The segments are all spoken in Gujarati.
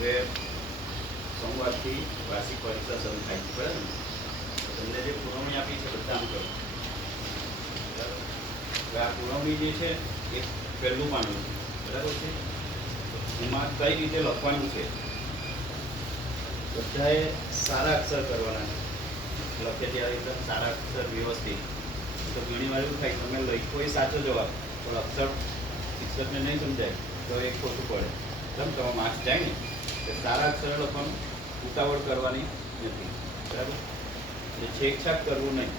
હવે સોમવારથી વાર્ષિક પરીક્ષા શરૂ થાય છે, બરાબર ને? તમને જે પુરવણી આપી છે બધા આમ કરો, બરાબર? હવે આ પુરવણી જે છે એ પહેલું પાનું છે, બરાબર છે? એમાં કઈ રીતે લખવાનું છે, બધાએ સારા અક્ષર કરવાના છે. લખે ત્યારે એકદમ સારા અક્ષર વ્યવસ્થિત. તો ઘણી વાર એવું થાય તમે લખ્યો એ સાચો જવાબ પણ અક્ષર શિક્ષકને નહીં સમજાય તો એ ખોટું પડે. એકદમ તમારા માર્ક્સ જાય ને તો સારા અક્ષર લખવાનું, ઉતાવળ કરવાની નથી, બરાબર? એટલે છેકછાક કરવું નહીં.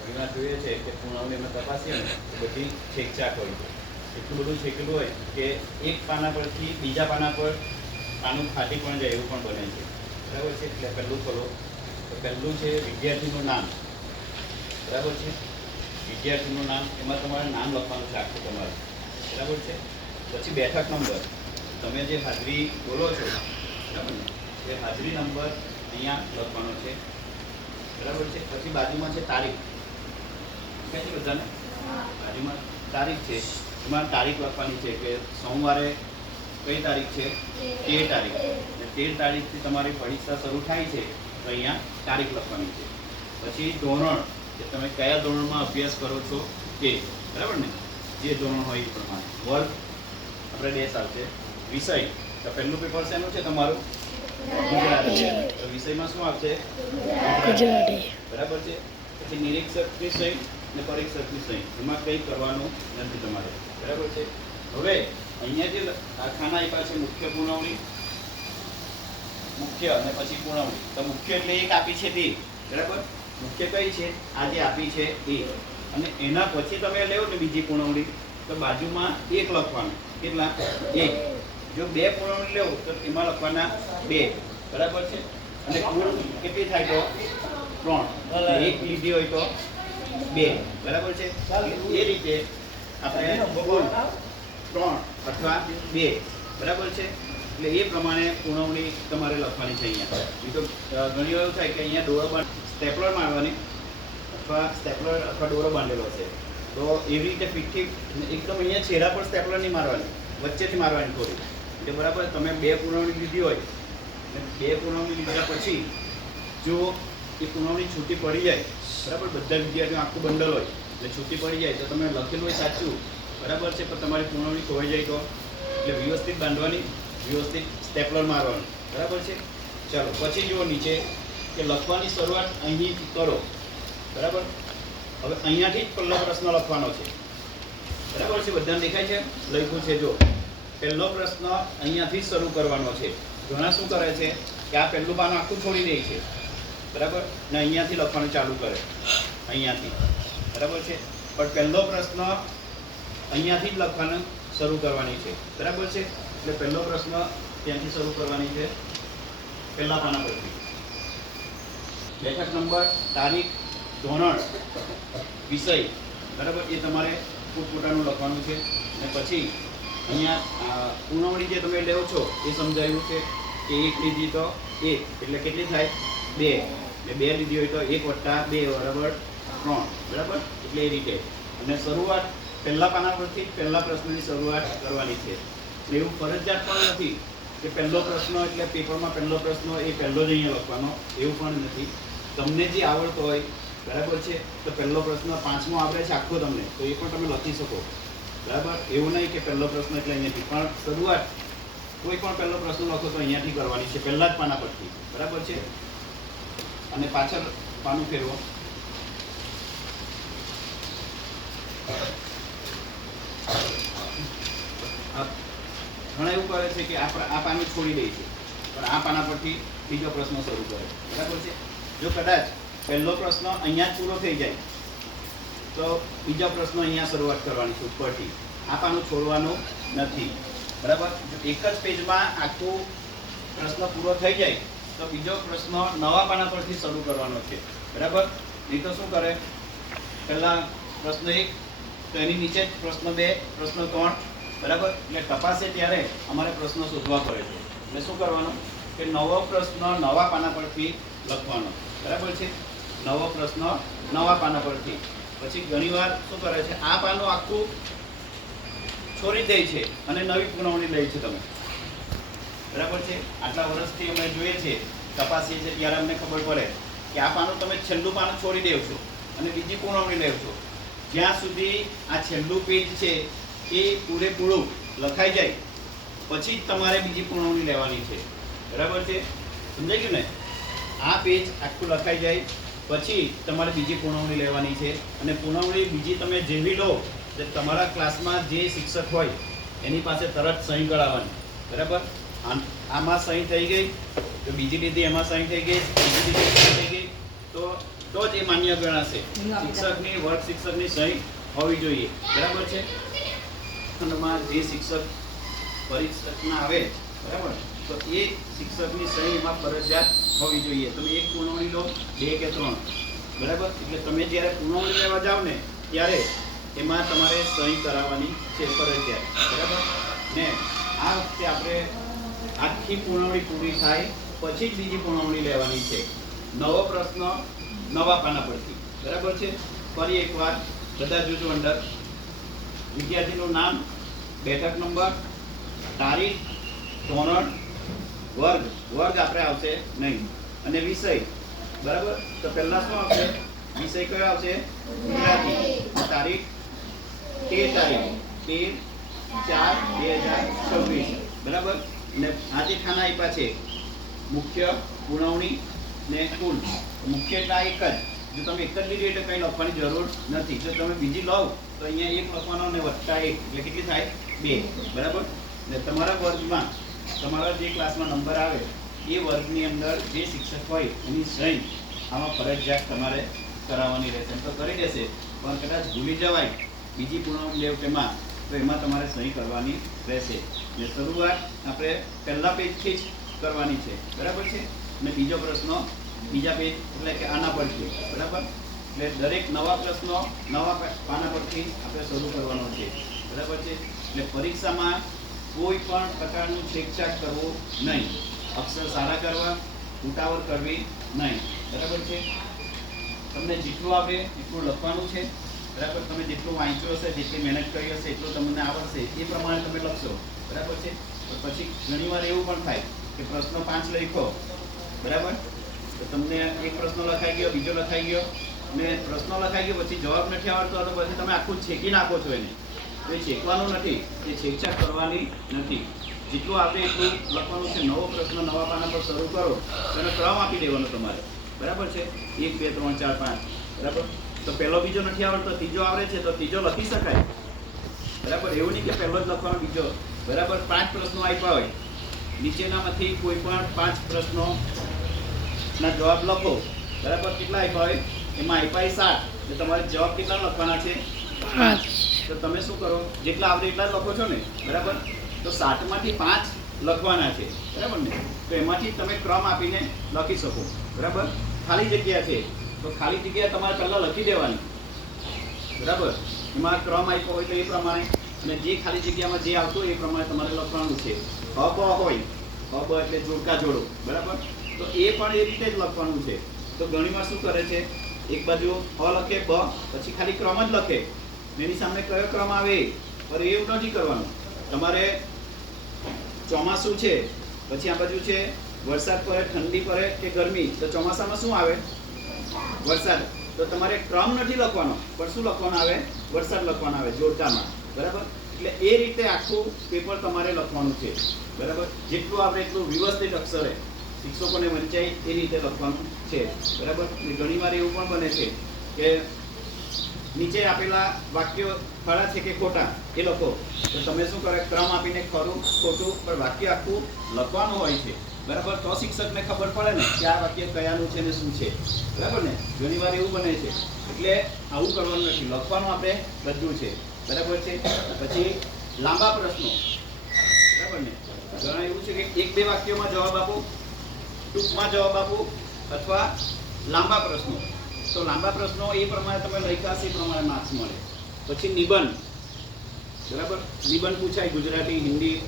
ઘણીવાર જોઈએ છે કે પુરવણીમાં તપાસીએ ને તો બધી છેકછાક હોય છે. એટલું બધું છેકેલું હોય કે એક પાના પરથી બીજા પાના પર પાનું ફાટી પણ જાય એવું પણ બને છે, બરાબર છે? એટલે પહેલું ખોલો તો પહેલું છે વિદ્યાર્થીનું નામ, બરાબર છે? વિદ્યાર્થીનું નામ, એમાં તમારે નામ લખવાનું છે આખું તમારે, બરાબર છે? પછી બેઠક નંબર, તમે જે હાજરી બોલો છો, બરાબર ને, એ હાજરી નંબર અહીંયા લખવાનો છે, બરાબર છે? પછી બાજુમાં છે તારીખ, કહે છે બધાને બાજુમાં તારીખ છે, એમાં તારીખ લખવાની છે કે સોમવારે કઈ તારીખ છે, 13 તારીખ. અને 13 તારીખથી તમારી પરીક્ષા શરૂ થાય છે તો અહીંયા તારીખ લખવાની છે. પછી ધોરણ, કે તમે કયા ધોરણમાં અભ્યાસ કરો છો તે, બરાબર ને? જે ધોરણ હોય એ પ્રમાણે. વર્ગ આપણે ડેશ આવશે. વિષય, તો પહેલું પેપર શેનું છે તમારું? ગુજરાતી. તો વિષયમાં શું આવશે? ગુજરાતી, બરાબર છે? પછી નિરીક્ષક વિષય અને પરીક્ષક વિષય, એમાં કંઈ કરવાનું નથી તમારે, બરાબર છે? હવે અહીંયા જે ખાના આપ્યા છે મુખ્ય પુરવણી, મુખ્ય અને પછી પુરવણી. તો મુખ્ય એટલે એક આપી છે તે, બરાબર? મુખ્ય કઈ છે? આ જે આપી છે એ. અને એના પછી તમે લેવો ને બીજી પુરવણી તો બાજુમાં એક લખવાનું. કેટલા? એક. જો બે પુરવણી લેવો તો એમાં લખવાના 2, બરાબર છે? અને કુલ કેટલી થાય તો 3. એક લીધી હોય તો 2, બરાબર છે? એ રીતે આપણે 3 અથવા 2, બરાબર છે? એટલે એ પ્રમાણે પુરવણી તમારે લખવાની છે અહીંયા. એ તો ઘણી વાર એવું થાય કે અહીંયા દોરો સ્ટેપલર મારવાની અથવા સ્ટેપલર અથવા દોરો બાંધેલો છે તો એવી રીતે ફીટથી એકદમ અહીંયા છેડા પર સ્ટેપલર નહીં મારવાની, વચ્ચેથી મારવાની થોડી. એટલે બરાબર તમે 2 પુરવણી લીધી હોય અને 2 પુરવણી લીધા પછી જો એ પુરવણી છૂટી પડી જાય, બરાબર, બધા વિદ્યાર્થીઓ આખું બંડલ હોય એટલે છૂટી પડી જાય તો તમે લખેલું હોય સાચું, બરાબર છે, પણ તમારી પુરવણી ખોવાઈ જાય તો એટલે વ્યવસ્થિત બાંધવાની, વ્યવસ્થિત સ્ટેપલર મારવાનું, બરાબર છે? ચાલો પછી જુઓ નીચે કે લખવાની શરૂઆત અહીંથી કરો, બરાબર? હવે અહીંયાથી જ પહેલો પ્રશ્ન લખવાનો છે, બરાબર છે? બધાને દેખાય છે? લખ્યું છે જો પહેલો પ્રશ્ન અહીંયાથી જ શરૂ કરવાનો છે. ઘણા શું કરે છે કે આ પહેલું પાનું આખું છોડી દે છે, બરાબર, ને અહીંયાથી લખવાનું ચાલુ કરે, અહીંયાથી, બરાબર છે? પણ પહેલો પ્રશ્ન અહીંયાથી જ લખવાનું શરૂ કરવાની છે, બરાબર છે? એટલે પહેલો પ્રશ્ન ત્યાંથી શરૂ કરવાની છે, પહેલા પાના પરથી. બેઠક નંબર, તારીખ, ધોરણ, વિષય, બરાબર, એ તમારે પોતપોતાનું લખવાનું છે. અને પછી અહીંયા પુરવણી જે તમે લેવો છો એ સમજાયું છે કે 1 લીધી તો 1 એટલે કેટલી થાય? 2. એટલે 2 લીધી હોય તો 1 + 2 બરાબર 3, બરાબર? એટલે એ રીતે. અને શરૂઆત પહેલા પાના પરથી પહેલા પ્રશ્નની શરૂઆત કરવાની છે. એટલે એવું ફરજિયાત પણ નથી કે પહેલો પ્રશ્ન એટલે પેપરમાં પહેલો પ્રશ્ન એ પહેલો જ અહીંયા લખવાનો, એવું પણ નથી. તમને જે આવડતો હોય, બરાબર છે, તો પહેલો પ્રશ્ન 5મો આવડે છે આખો તમને તો એ પણ તમે લખી શકો, બરાબર? એવું નહીં કે પહેલો પ્રશ્ન એટલે અહીંયાથી, પણ શરૂઆત કોઈ પણ પહેલો પ્રશ્ન લખો તો અહીંયાથી કરવાની છે, પહેલા જ પાના પરથી, બરાબર છે? અને પાછળ પાનું ફેરવો. ઘણા એવું કરે છે કે આ પાનું છોડી દે છે પણ આ પાના પરથી બીજો પ્રશ્ન શરૂ કરે, બરાબર છે? જો કદાચ પહેલો પ્રશ્ન અહીંયા જ પૂરો થઈ જાય તો બીજા પ્રશ્ન અહીંયા શરૂઆત કરવાની છે ઉપરથી. આ પાનું છોડવાનું નથી, બરાબર? એક જ પેજમાં આખું પ્રશ્ન પૂરો થઈ જાય તો બીજો પ્રશ્ન નવા પાના પરથી શરૂ કરવાનો છે, બરાબર? નહીં તો શું કરે, પહેલા પ્રશ્ન 1 તો એની નીચે જ પ્રશ્ન 2, પ્રશ્ન 3, બરાબર? એટલે તપાસે ત્યારે અમારે પ્રશ્નો શોધવા પડે છે. એટલે શું કરવાનું કે નવો પ્રશ્ન નવા પાના પરથી લખવાનો, બરાબર છે? નવો પ્રશ્ન નવા પાના પરથી. પછી ઘણીવાર શું કરે છે, આ પાનું આખું છોડી દે છે અને નવી પુરવણી લે છે તમે, બરાબર છે. આટલા વર્ષથી અમે જોઈએ છે, તપાસીએ છીએ, ત્યારે અમને ખબર પડે કે આ પાનું તમે છેલ્લું પાનું છોડી દેવ છો અને બીજી પૂર્ણવણી લેવ છો. જ્યાં સુધી આ છેલ્લું પેજ છે એ પૂરેપૂરું લખાઈ જાય પછી જ તમારે બીજી પૂર્ણવણી લેવાની છે. બરાબર છે? સમજાઈ ગયું ને? આ પેજ આખું લખાઈ જાય પછી તમારે બીજી પૂર્ણવણી લેવાની છે. અને પૂર્ણવણી બીજી તમે જેવી લો તો તમારા ક્લાસમાં જે શિક્ષક હોય એની પાસે તરત સહી કરાવવાની. બરાબર? આમાં સહી થઈ ગઈ તો બીજી લીધી એમાં સહી થઈ ગઈ, બીજી લીધી સહી થઈ ગઈ તો જ એ માન્ય ગણાશે. શિક્ષકની વર્ગ શિક્ષકની સહી હોવી જોઈએ. બરાબર છે? ખંડમાં જે શિક્ષક પરીક્ષામાં આવે, બરાબર, તો એ શિક્ષકની સહી એમાં ફરજિયાત હોવી જોઈએ. તમે એક પૂર્ણવણી લો, 2 કે 3, બરાબર, એટલે તમે જ્યારે પૂર્ણવણી લેવા જાઓ ને ત્યારે એમાં તમારે સહી કરાવવાની છે ફરજિયાત. બરાબર ને? આ વખતે આપણે આખી પૂર્ણવણી પૂરી થાય પછી જ બીજી પૂર્ણવણી લેવાની છે. નવો પ્રશ્ન નવા પાના પરથી. બરાબર છે? ફરી એકવાર બધા જોજો અંદર. વિદ્યાર્થીનું નામ, બેઠક નંબર, તારીખ, ધોરણ, વર્ગ આપણે આવશે નહીં, અને વિષય. બરાબર? તો પહેલા શું આવશે? વિષય કયો આવશે? ગુજરાતી. તારીખ 13/4/2026. બરાબર? અને આ જે ખાના આપ્યા છે મુખ્ય, પૂર્ણવણી ને કુલ. મુખ્ય એટલે એક જ. જો તમે એક જ લીધી એટલે કંઈ લખવાની જરૂર નથી. જો તમે બીજી લો તો અહીંયા 1 લખવાનો અને +1 એટલે કેટલી થાય? 2. બરાબર? ને તમારા વર્ગમાં તમારા જે ક્લાસમાં નંબર આવે એ વર્ગની અંદર જે શિક્ષક હોય એની સહી આમાં ફરજિયાત તમારે કરાવવાની રહેશે. તો કરી દેશે, પણ કદાચ ભૂલી જવાય બીજી પૂર્ણવણી લેવ તેમાં, તો એમાં તમારે સહી કરવાની રહેશે. ને શરૂઆત આપણે પહેલા પેજથી જ કરવાની છે. બરાબર છે? અને બીજો પ્રશ્ન બીજા પેજ એટલે કે આના પરથી. બરાબર? એટલે દરેક નવા પ્રશ્નો નવા પાના પરથી આપણે શરૂ કરવાનો છે. બરાબર છે? એટલે પરીક્ષામાં કોઈ પણ પ્રકારનું છેકછાક કરવું નહીં. અક્ષર સારા કરવા, ઉતાવળ કરવી નહીં. બરાબર છે? તમને જેટલું આવે એટલું લખવાનું છે. બરાબર? તમે જેટલું વાંચ્યું હશે, જેટલી મહેનત કરી હશે એટલું તમને આવડશે, એ પ્રમાણે તમે લખશો. બરાબર છે? તો પછી ઘણીવાર એવું પણ થાય કે પ્રશ્નો 5 લખો, બરાબર, તો તમને એક પ્રશ્ન લખાઈ ગયો, બીજો લખાઈ ગયો, ને પ્રશ્ન લખાઈ ગયો પછી જવાબ નથી આવડતો, તો પછી તમે આખું છેકી નાખો છો એને. તો એ છેકવાનું નથી, એ છેકછાક કરવાની નથી. જેટલું આપણે એટલું લખવાનું છે. નવો પ્રશ્ન નવા પાના પર શરૂ કરો, એનો ક્રમ આપી દેવાનો તમારે. બરાબર છે? 1 2 3 4 5. બરાબર? તો પહેલો બીજો નથી આવડતો, ત્રીજો આવડે છે તો ત્રીજો લખી શકાય. બરાબર? એવું નહીં કે પહેલો જ લખવાનો, બીજો. બરાબર? 5 પ્રશ્નો આપ્યા હોય, નીચેનામાંથી કોઈ પણ 5 પ્રશ્નોના જવાબ લખો. બરાબર? કેટલા આપ્યા હોય? એમાં આપ્યા 7, તો તમારે જવાબ કેટલા લખવાના છે? 5. તો તમે શું કરો? જેટલા આવડે એટલા જ લખો છો ને? બરાબર? તો 7માંથી 5 લખવાના છે. બરાબર ને? તો એમાંથી તમે ક્રમ આપીને લખી શકો. બરાબર? ખાલી જગ્યા છે તો ખાલી જગ્યા તમારે પહેલાં લખી દેવાની. બરાબર? એમાં ક્રમ આપ્યો હોય તો એ પ્રમાણે, અને જે ખાલી જગ્યામાં જે આવતું હોય એ પ્રમાણે તમારે લખવાનું છે. બ હોય, બ એટલે જોડકા જોડો. બરાબર? તો એ પણ એ રીતે જ લખવાનું છે. તો ઘણીવાર શું કરે છે, એક બાજુ અ લખે, બ, પછી ખાલી ક્રમ જ લખે, એની સામે કયો ક્રમ આવે, પણ એવું નથી કરવાનું. તમારે ચોમાસું છે, પછી આ બાજુ છે વરસાદ પડે, ઠંડી પડે કે ગરમી, તો ચોમાસામાં શું આવે? વરસાદ. તો તમારે ક્રમ નથી લખવાનો, પણ શું લખવાનો આવે? વરસાદ લખવાનો આવે જોડકામાં. બરાબર? એટલે એ રીતે આખું પેપર તમારે લખવાનું છે. બરાબર? જેટલું આપણે એટલું વ્યવસ્થિત અક્ષરે શિક્ષકોને વંચાય એ રીતે લખવાનું છે. બરાબર? ઘણીવાર એવું પણ બને છે કે નીચે આપેલા વાક્યો ખરા છે કે ખોટા એ લખો, તો તમે શું કરે? ક્રમ આપીને ખરું ખોટું પણ વાક્ય આખું લખવાનું હોય છે. બરાબર? તો શિક્ષકને ખબર પડે ને કે આ વાક્ય કયાનું છે ને શું છે. બરાબર ને? ઘણીવાર એવું બને છે. એટલે આવું કરવાનું નથી, લખવાનું આપણે બધું છે. બરાબર છે? પછી લાંબા પ્રશ્નો. બરાબર ને? ઘણા એવું છે કે 1-2 વાક્યોમાં જવાબ આપો, ટૂંકમાં જવાબ આપો, અથવા લાંબા પ્રશ્નો. તો લાંબા પ્રશ્નો એ પ્રમાણે તમે લખ્યા હશે એ પ્રમાણે માર્ક્સ મળે. પછી નિબંધ. બરાબર? નિબંધ પૂછાય ગુજરાતી, હિન્દી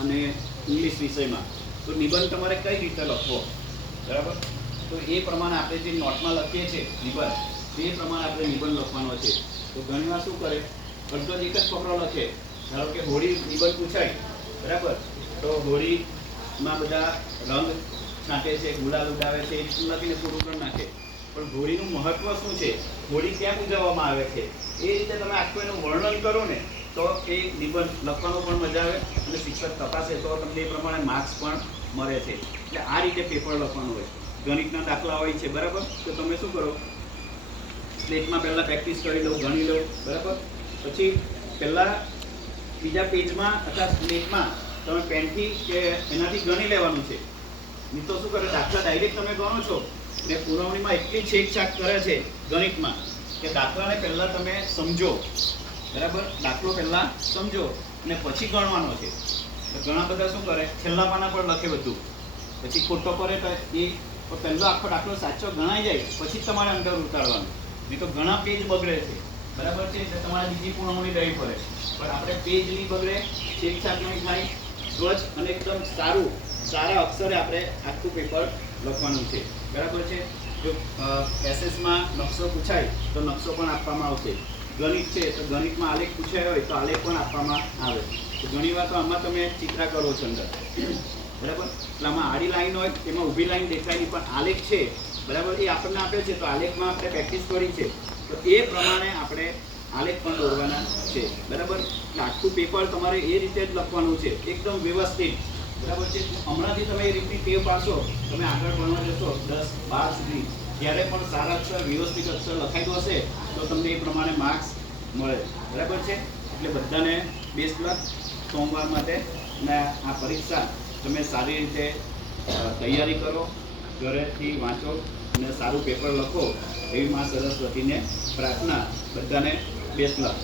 અને ઇંગ્લિશ વિષયમાં. તો નિબંધ તમારે કઈ રીતે લખવો? બરાબર? તો એ પ્રમાણે આપણે જે નોટમાં લખીએ છીએ નિબંધ, તે પ્રમાણે આપણે નિબંધ લખવાનો છે. તો ઘણીવાર શું કરે, અડધો એક જ ફકરો લખે. ધારો કે હોળી નિબંધ પૂછાય, બરાબર, તો હોળી એમાં બધા રંગ છાંટે છે, ગુલાલ ઉડાવે છે, એ રીતનું લખીને પૂરું કરી નાખે. પણ હોળીનું મહત્વ શું છે, હોળી ક્યાં ઉજવવામાં આવે છે, એ રીતે તમે આખું એનું વર્ણન કરો ને તો એ નિબંધ લખવાનું પણ મજા આવે અને શિક્ષક તપાસે તો તમને એ પ્રમાણે માર્ક્સ પણ મળે છે. એટલે આ રીતે પેપર લખવાનું હોય. ગણિતના દાખલા હોય છે, બરાબર, તો તમે શું કરો, સ્લેટમાં પહેલાં પ્રેક્ટિસ કરી લો, ગણી લો, બરાબર. પછી પહેલાં બીજા પેજમાં અથવા સ્લેટમાં તમે પેનથી કે એનાથી ગણી લેવાનું છે. નહીં તો શું કરે, દાખલા ડાયરેક્ટ તમે ગણો છો ને પુરવણીમાં એટલી છેકછાક કરે છે ગણિતમાં કે દાખલાને પહેલાં તમે સમજો, બરાબર, દાખલો પહેલાં સમજો ને પછી ગણવાનો છે. તો ઘણા બધા શું કરે, છેલ્લા પાના પર લખે બધું, પછી ખોટો કરે તો એ પહેલો આખો દાખલો સાચો ગણાઈ જાય પછી તમારે અંદર ઉતારવાનું. નહીં તો ઘણા પેજ બગડે છે, બરાબર છે, એટલે તમારે બીજી પુરવણી લેવી પડે. પણ આપણે પેજ નહીં બગડે, છેકછાક નહીં થાય, સ્વચ્છ અને એકદમ સારા અક્ષરે આપણે આખું પેપર લખવાનું છે, બરાબર છે. જો એસએસમાં નકશો પૂછાય તો નકશો પણ આપવામાં આવશે. ગણિત છે તો ગણિતમાં આલેખ પૂછાયો હોય તો આલેખ પણ આપવામાં આવે. તો ઘણી વાર તો આમાં તમે ચિત્ર કરો છો અંદર, બરાબર. એટલે આમાં આડી લાઈન હોય એમાં ઊભી લાઈન દેખાય નહીં, પણ આલેખ છે, બરાબર, એ આપણને આપે છે. તો આલેખમાં આપણે પ્રેક્ટિસ કરી છે તો એ પ્રમાણે આપણે આલેખ પણ દોરવાના છે, બરાબર. એટલે આખું પેપર તમારે એ રીતે જ લખવાનું છે, એકદમ વ્યવસ્થિત, બરાબર છે. હમણાંથી તમે એ રીતની ટેવ પાડશો, તમે આગળ ભણવા જશો 10-12 સુધી, જ્યારે પણ સારા અક્ષર, વ્યવસ્થિત અક્ષર લખાયેલું હશે તો તમને એ પ્રમાણે માર્ક્સ મળે, બરાબર છે. એટલે બધાને બેસ્ટ લક સોમવાર માટે. અને આ પરીક્ષા તમે સારી રીતે તૈયારી કરો, ઘરેથી વાંચો અને સારું પેપર લખો એવી મા સરસ્વતીને પ્રાર્થના. બધાને બેસ્ટ લક.